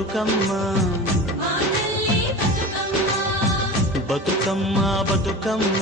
బతుకమ్మ బతుకమ్మ బతుకమ్మ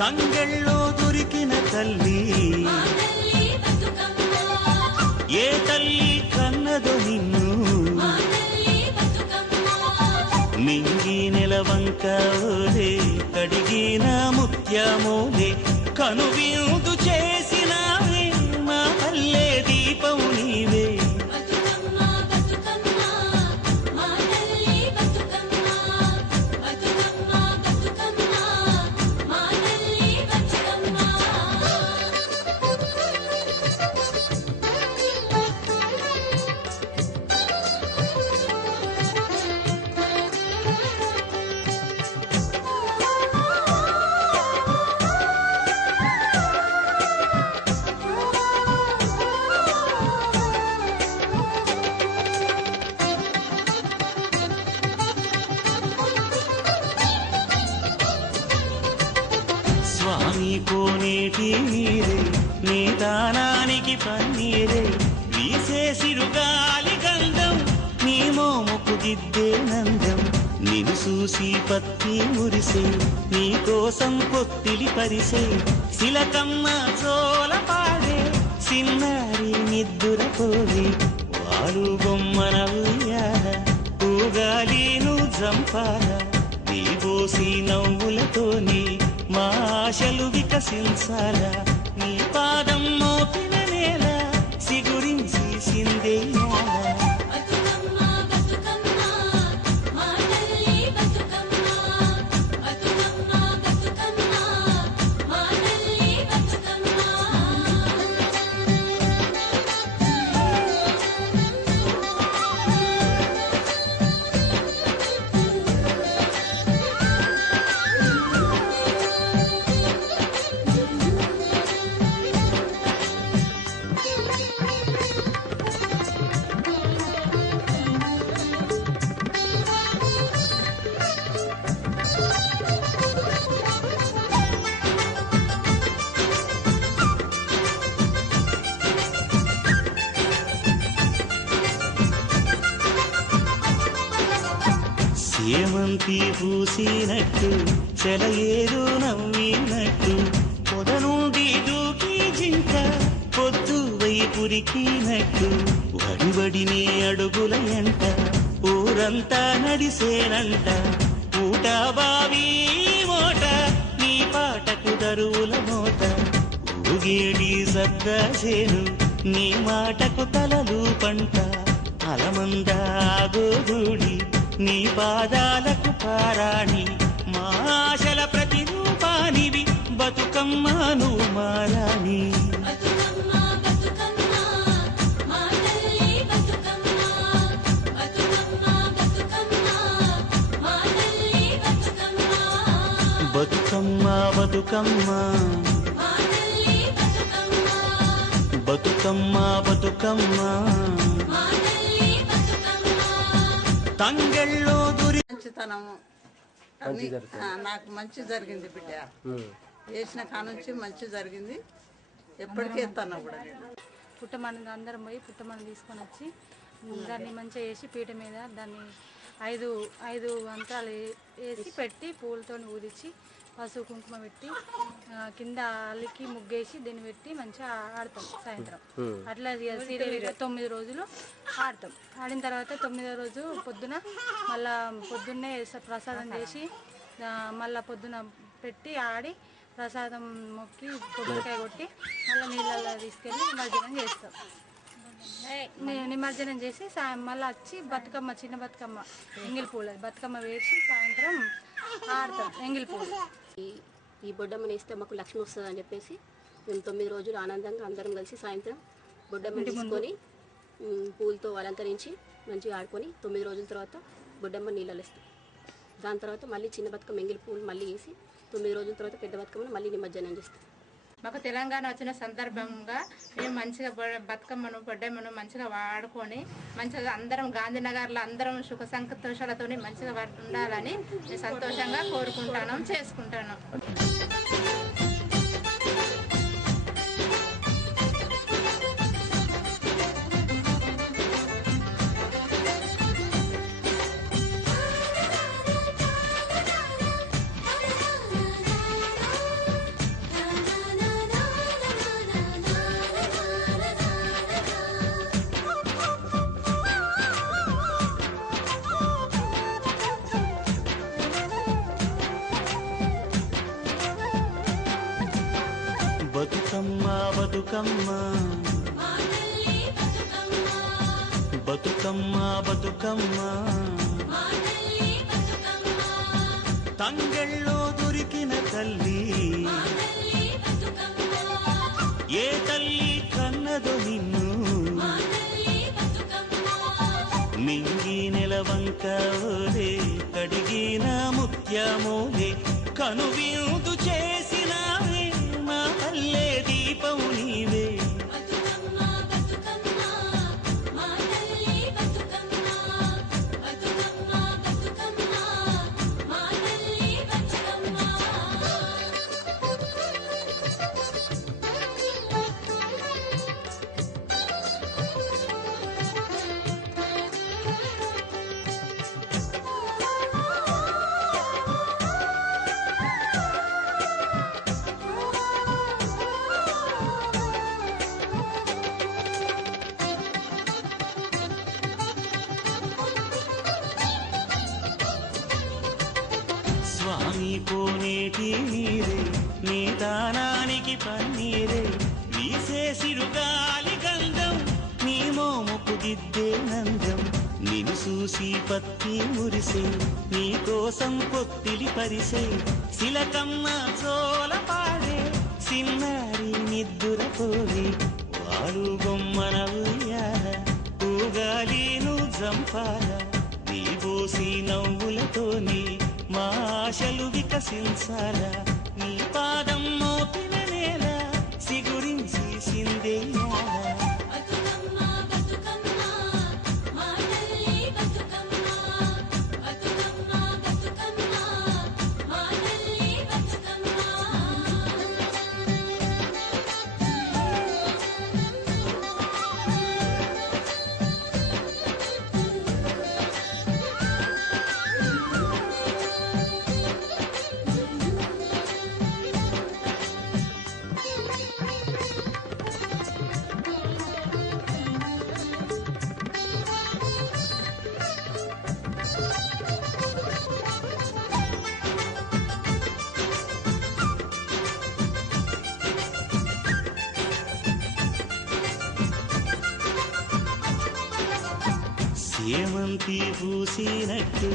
తంగెళ్ళో దొరికిన తల్లి ఏ తల్లి కన్నదో నిన్ను మింగి నెలవంక ఓలే కడిగిన ముత్యమోలే కనువిందు చేసినావే మా పల్లె దీపం నీవే స్వామి కోనేటి నీరే నీ దానానికి పన్నీరే వీసే సిరుగాలి గంధం నీ మోముకు దిద్దే నందం నిన్ను చూసి పత్తి మురిసే నీ కోసం పొత్తిలి పరిసే శిలకమ్మ చోల పాడే సిన్నారి నిద్దుర పోలే వారు బొమ్మన ఉయ్యాల ఊగాలి నువ్వు జంపాల నీ బోసి నవ్వులతోని మా ఆశలు వికసించాలా నీ పాదం మోపిన నేల సిగురించి సిందేయాలా సేమంతి పూసినట్టు చెలయేరు నవ్వినట్టు పొద నుండి దూకి జింక పొద్దు వైపురికినట్టు వడివడిని అడుగుల ఎంట ఊరంతా నడిసేనంట ఊట బావి మోట నీ పాటకు దరువుల మోట ఊగేడి సద్దాసేను నీ మాటకు తలలు పంట అలమందా గోగుడి నీ పాదాలకు పారాణి మా ఆశల ప్రతిరూపానివి బతుకమ్మ నువ్వు మారాణి బతుకమ్మ బతుకమ్మ బతుకమ్మ బతుకమ్మ తంగెళ్ళో దొరి మంచితనము నాకు మంచి జరిగింది బిడ్డ వేసిన కానుంచి మంచి జరిగింది ఎప్పటికీ ఎత్తాను కూడా పుట్టమని అందరం పోయి పుట్టమని తీసుకొని వచ్చి దాన్ని మంచిగా వేసి పీట మీద దాన్ని ఐదు అంతరాలు వేసి పెట్టి పూలతో ఊదించి పసుపు కుంకుమ పెట్టి కింద అల్లికి ముగ్గేసి దీన్ని పెట్టి మంచిగా ఆడతాం సాయంత్రం అట్లా సీరియల్గా 9 రోజులు ఆడతాం. ఆడిన తర్వాత 9వ రోజు పొద్దున మళ్ళా పొద్దున్నే ప్రసాదం చేసి మళ్ళీ పొద్దున పెట్టి ఆడి ప్రసాదం మొక్కి కొబ్బరికాయ కొట్టి మళ్ళీ నీళ్ళల్లో తీసుకెళ్ళి నిమజ్జనం చేస్తాం. నిమజ్జనం చేసి మళ్ళీ వచ్చి బతుకమ్మ చిన్న బతుకమ్మ ఎంగిల్ పూలు బతుకమ్మ వేసి సాయంత్రం ఆడతాం ఎంగిల్ పూలు. ఈ బొడ్డమ్మని వేస్తే మాకు లక్ష్మి వస్తుంది అని చెప్పేసి మేము 9 రోజులు ఆనందంగా అందరం కలిసి సాయంత్రం బొడ్డమ్మని తీసుకొని పూలతో అలంకరించి మంచిగా ఆడుకొని 9 రోజుల తర్వాత బొడ్డమ్మ నీళ్ళలో వేస్తాం. దాని తర్వాత మళ్ళీ చిన్న బతుకమ్మ ఎంగిల్ పూలు మళ్ళీ వేసి 9 రోజుల తర్వాత పెద్ద బతుకమ్మను మళ్ళీ నిమజ్జనం చేస్తాం. మాకు తెలంగాణ వచ్చిన సందర్భంగా మేము మంచిగా బతుకమ్మను బొడ్డమ్మను మంచిగా వాడుకొని మంచిగా అందరం గాంధీనగర్లో అందరం సుఖ సంతోషాలతో మంచిగా ఉండాలని సంతోషంగా కోరుకుంటాను చేసుకుంటాను. బతుకమ్మ బతుకమ్మ బతుకమ్మ బతుకమ్మ తంగెళ్ళో దొరికిన తల్లి ఏ తల్లి కన్నదో నిన్ను మింగి నెలవంక ఓలే కడిగిన ముత్యమోలే కనువిందు చేసినావే మా పల్లె దీపం నీవే స్వామి కోనేటి నీరే నీ దానానికి పన్నీరే వీసే సిరుగాలి గంధం నీ మోముకు దిద్దే నందం నిన్ను చూసి పత్తి మురిసే నీ కోసం పొత్తిలి పరిసే శిలకమ్మ చోల పాడే సిన్నారి నిద్దుర పోలే వారు బొమ్మన ఉయ్యాల ఊగాలి నువ్వు జంపాల నీ బోసి నవ్వులతోని మా ఆశలు వికసించాలా నీ పాదం మోపిన నేల సిగురించి సిందేయాలా సేమంతి పూసినట్టు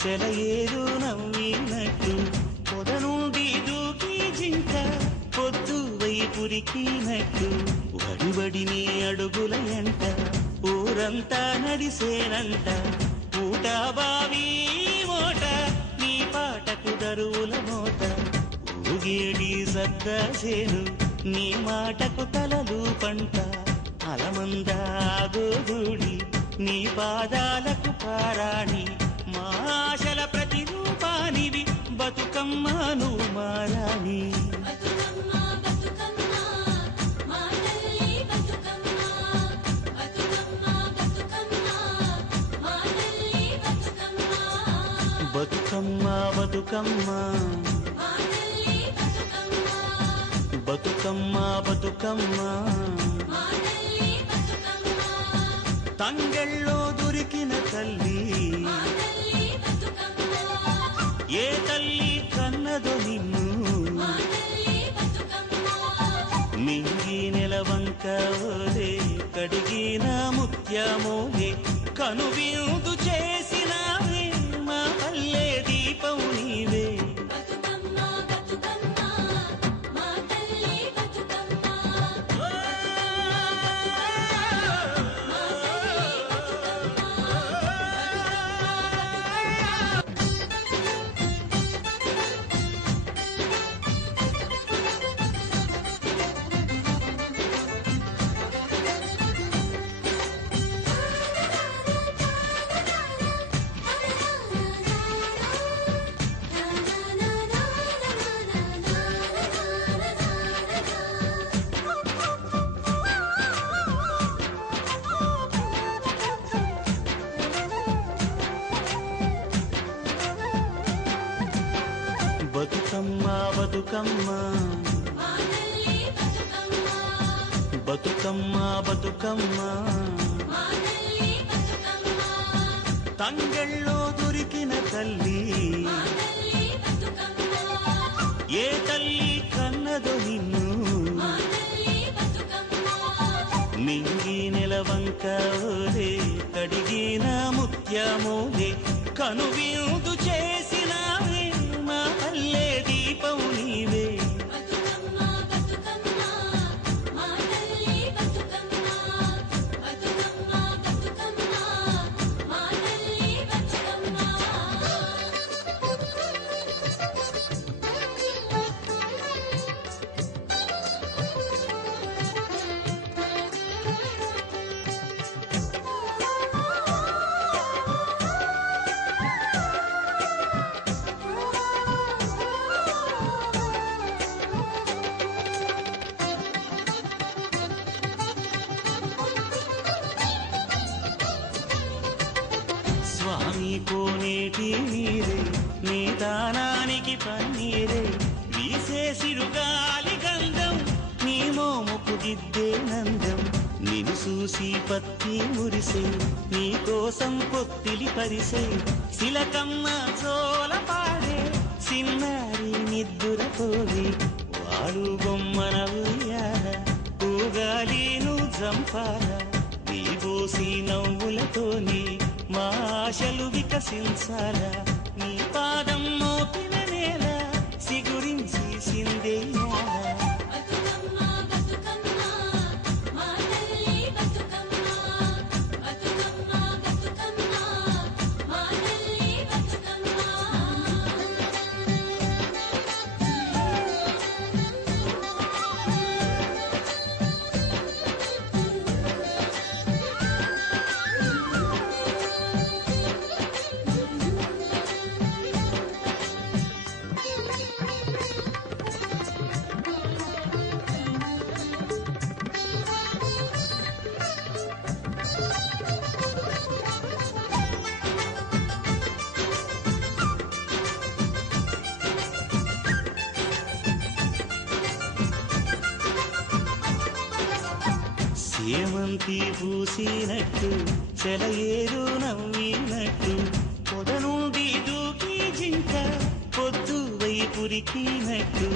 చెలయేరు నవ్వినట్టు పొద నుండి దూకి జింక పొద్దు వైపురికినట్టు వడివడి నీ అడుగుల ఎంట ఊరంతా నడిసేనంట పూట బావి మోట నీ పాటకు దరువుల మోట ఊగేడి సద్దాసేను నీ మాటకు తలలు పంట అలమందా గోగుడి నీ పాదాలకు పారాణి మా ఆశల ప్రతిరూపానివి బతుకమ్మ నువ్వు మారాణి బతుకమ్మ బతుకమ్మ బతుకమ్మ బతుకమ్మ తంగెళ్ళో దొరికిన తల్లి ఏ తల్లి కన్నదో నిన్ను మింగి నెలవంక ఓలే కడిగిన ముత్యమోలే కనువిందు చేసినావే మా పల్లె దీపం నీవే బతుకమ్మ బతుకమ్మ బతుకమ్మ బతుకమ్మ తంగెళ్ళో దొరికిన తల్లి ఏ తల్లి కన్నదో నిన్ను కనువిందు చేసినావే మా పల్లె దీపం నీవే. స్వామి కోనేటి నీరే నీ దానానికి పన్నీరే, వీసే సిరుగాలి గంధం నీ మోముకు దిద్దే నందం. నిన్ను చూసి పత్తి మురిసే నీ కోసం పొత్తిలి పరిసే, శిలకమ్మ చోల పాడే సిన్నారి నిద్దురపోవి. వాడు బొమ్మన ఉయ్యాల ఊగాలి నువ్వు జంపాల, నీ బోసి నవ్వులతోని మా ఆశలు వికసించాలా. నీ పాదం మోపిన నేల సిగురించి సిందేయాలా. సేమంతి పూసినట్టు చెలయేరు నవ్వినట్టు, పొద నుండి దూకి జింక పొద్దు వైపురికినట్టు,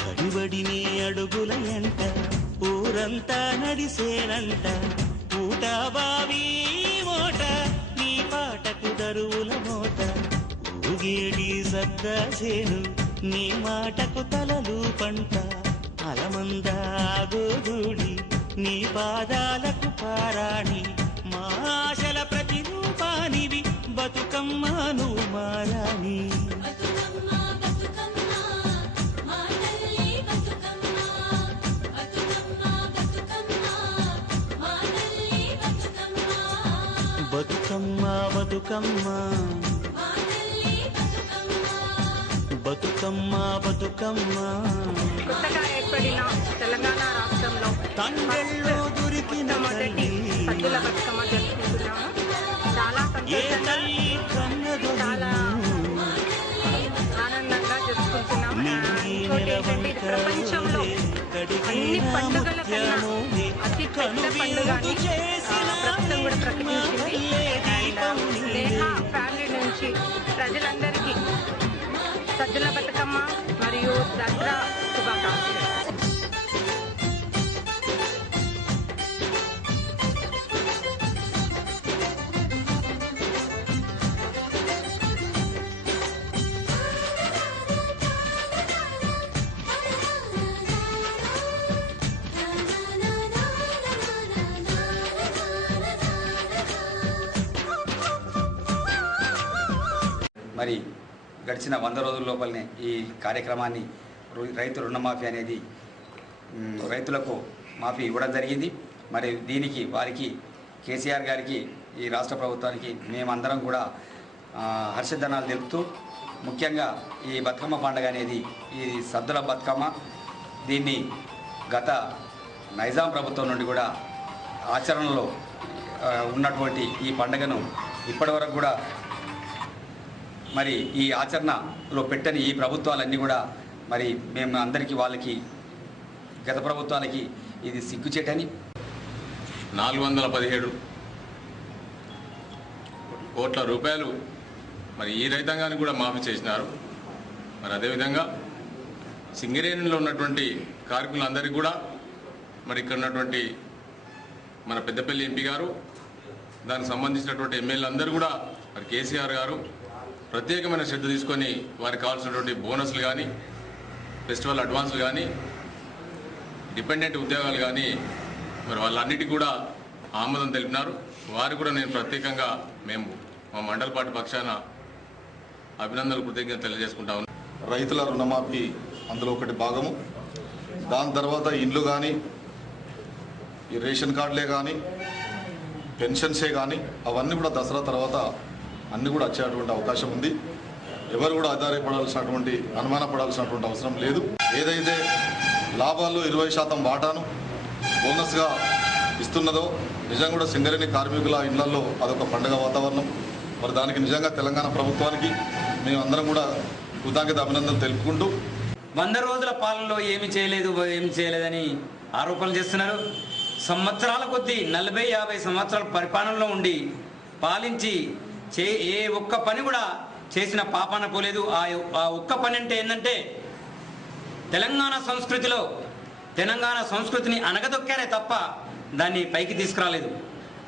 వడివడి నీ అడుగుల ఎంట ఊరంతా నడిసేనంట. పూట బావి మోట నీ పాటకు దరువుల మోట, ఊగేడి సద్దా చేను నీ మాటకు తలలు పంట. అలమందాగోదూడి నీ పాదాలకు పారాణి, మా ఆశల ప్రతిరూపానివి బతుకమ్మ నువ్వు మారాణి. బతుకమ్మ బతుకమ్మ బతుకమ్మ బతుకమ్మ. కొత్తగా ఏర్పడిన తెలంగాణ రాష్ట్రంలో తండ్రిలో దొరికిన మొదటి సద్దుల బతుకమ్మ జరుపుకుంటున్నాము. చాలా సంతోషంగా చాలా ఆనందంగా జరుపుకుంటున్నాము. ఇంకోటి ఏంటంటే ప్రపంచంలో అన్ని పండుగల కన్నా అతి పెద్ద పండుగ అని ప్రభుత్వం కూడా ప్రకటించింది. స్నేహ ఫ్యామిలీ నుంచి ప్రజలందరికీ సద్దుల బతుకమ్మ మరియు దసరా శుభాకాంక్షలు. మరి గడిచిన 100 రోజుల లోపలనే ఈ కార్యక్రమాన్ని రైతు రుణమాఫీ అనేది రైతులకు మాఫీ ఇవ్వడం జరిగింది. మరి దీనికి వారికి కేసీఆర్ గారికి ఈ రాష్ట్ర ప్రభుత్వానికి మేమందరం కూడా హర్షధనాలు తెలుపుతూ, ముఖ్యంగా ఈ బతుకమ్మ పండుగ అనేది ఈ సద్దుల బతుకమ్మ, దీన్ని గత నైజాం ప్రభుత్వం నుండి కూడా ఆచరణలో ఉన్నటువంటి ఈ పండుగను ఇప్పటివరకు కూడా మరి ఈ ఆచరణలో పెట్టని ఈ ప్రభుత్వాలన్నీ కూడా మరి మేము అందరికీ వాళ్ళకి గత ప్రభుత్వాలకి ఇది సిగ్గుచేటని 417 కోట్ల రూపాయలు మరి ఈ రైతాంగానికి కూడా మాఫీ చేసినారు. మరి అదేవిధంగా సింగరేణిలో ఉన్నటువంటి కార్మికులందరికీ కూడా మరి ఇక్కడ ఉన్నటువంటి మన పెద్దపల్లి ఎంపీ గారు, దానికి సంబంధించినటువంటి ఎమ్మెల్యేలు అందరూ కూడా మరి కేసీఆర్ గారు ప్రత్యేకమైన శ్రద్ధ తీసుకొని వారికి కావాల్సినటువంటి బోనస్లు కానీ, ఫెస్టివల్ అడ్వాన్స్లు కానీ, డిపెండెంట్ ఉద్యోగాలు కానీ మరి వాళ్ళన్నిటికీ కూడా ఆమోదం తెలిపినారు. వారు కూడా నేను ప్రత్యేకంగా మేము మా మండల పార్టీ పక్షాన అభినందనలు, కృతజ్ఞతలు తెలియజేసుకుంటా ఉన్నాం. రైతుల రుణమాఫీ అందులో ఒకటి భాగము. దాని తర్వాత ఇండ్లు కానీ, ఈ రేషన్ కార్డులే కానీ, పెన్షన్సే కానీ అవన్నీ కూడా దసరా తర్వాత అన్నీ కూడా వచ్చేటువంటి అవకాశం ఉంది. ఎవరు కూడా ఆధారపడాల్సినటువంటి, అనుమానపడాల్సినటువంటి అవసరం లేదు. ఏదైతే లాభాలు 20% వాటాను బోనస్గా ఇస్తున్నదో నిజంగా కూడా సింగరేణి కార్మికుల ఇళ్లలో అదొక పండుగ వాతావరణం. మరి దానికి నిజంగా తెలంగాణ ప్రభుత్వానికి మేమందరం కూడా కృతజ్ఞత అభినందనలు తెలుపుకుంటూ 100 రోజుల పాలనలో ఏమి చేయలేదని ఆరోపణలు చేస్తున్నారు. సంవత్సరాల కొద్దీ 40-50 సంవత్సరాల పరిపాలనలో ఉండి పాలించి ఏ ఒక్క పని కూడా చేసిన పాపాన పోలేదు. ఆ ఒక్క పని అంటే ఏంటంటే తెలంగాణ సంస్కృతిని అణగదొక్కారే తప్ప దాన్ని పైకి తీసుకురాలేదు.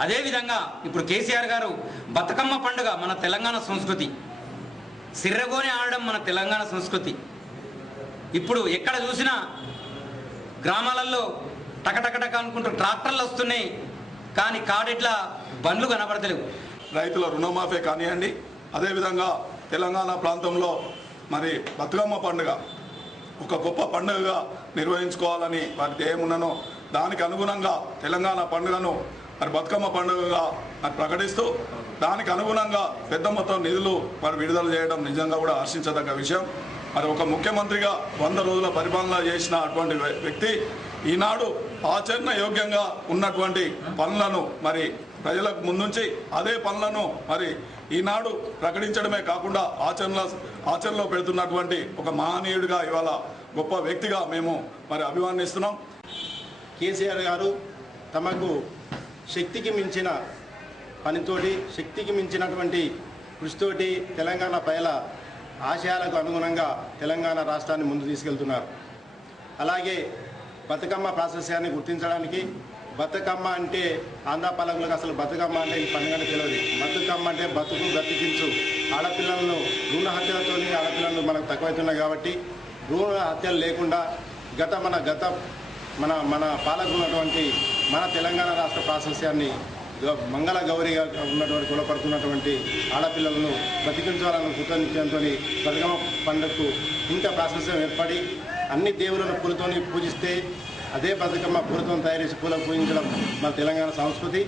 అదేవిధంగా ఇప్పుడు కేసీఆర్ గారు బతుకమ్మ పండుగ మన తెలంగాణ సంస్కృతి, సిర్రగోని ఆడడం మన తెలంగాణ సంస్కృతి. ఇప్పుడు ఎక్కడ చూసినా గ్రామాలలో టకటకటక అనుకుంటూ ట్రాక్టర్లు వస్తున్నాయి, కానీ కాడెట్ల బండ్లు కనబడతలేవు. రైతుల రుణమాఫీ కానివ్వండి, అదేవిధంగా తెలంగాణ ప్రాంతంలో మరి బతుకమ్మ పండుగ ఒక గొప్ప పండుగగా నిర్వహించుకోవాలని వారి ధ్యేయమున్ననో దానికి అనుగుణంగా తెలంగాణ పండుగను మరి బతుకమ్మ పండుగగా మరి ప్రకటిస్తూ దానికి అనుగుణంగా పెద్ద మొత్తం నిధులు మరి విడుదల చేయడం నిజంగా కూడా హర్షించదగ్గ విషయం. మరి ఒక ముఖ్యమంత్రిగా 100 రోజుల పరిపాలన చేసిన అటువంటి వ్యక్తి ఈనాడు ఆచరణ యోగ్యంగా ఉన్నటువంటి పనులను మరి ప్రజలకు ముందుంచి అదే పనులను మరి ఈనాడు ప్రకటించడమే కాకుండా ఆచరణలో పెడుతున్నటువంటి ఒక మహనీయుడిగా ఇవాళ గొప్ప వ్యక్తిగా మేము మరి అభివర్ణిస్తున్నాం. కేసీఆర్ గారు తమకు శక్తికి మించిన పనితోటి, శక్తికి మించినటువంటి కృషితోటి తెలంగాణ ప్రజల ఆశయాలకు అనుగుణంగా తెలంగాణ రాష్ట్రాన్ని ముందు తీసుకెళ్తున్నారు. అలాగే బతుకమ్మ ప్రాశస్యాన్ని గుర్తించడానికి, బతుకమ్మ అంటే ఆంధ్ర పాలకులకు అసలు బతుకమ్మ అంటే ఈ పండుగని తెలియదు. బతుకమ్మ అంటే బతుకు బ్రతికించు. ఆడపిల్లలను భ్రూణ హత్యలతో ఆడపిల్లలు మనకు తక్కువవుతున్నాయి కాబట్టి భ్రూణ హత్యలు లేకుండా మన పాలకు ఉన్నటువంటి మన తెలంగాణ రాష్ట్ర ప్రాశస్యాన్ని మంగళ గౌరిగా ఉన్నటువంటి కులపడుతున్నటువంటి ఆడపిల్లలను బ్రతికించాలని కృతనిశ్చయంతో బతుకమ్మ పండుగకు ఇంత ప్రాశస్యం ఏర్పడి అన్ని దేవులను పూలతోని పూజిస్తే అదే బతుకమ్మ పూలతో తయారు చేసి పూలకు పూజించడం మన తెలంగాణ సంస్కృతి.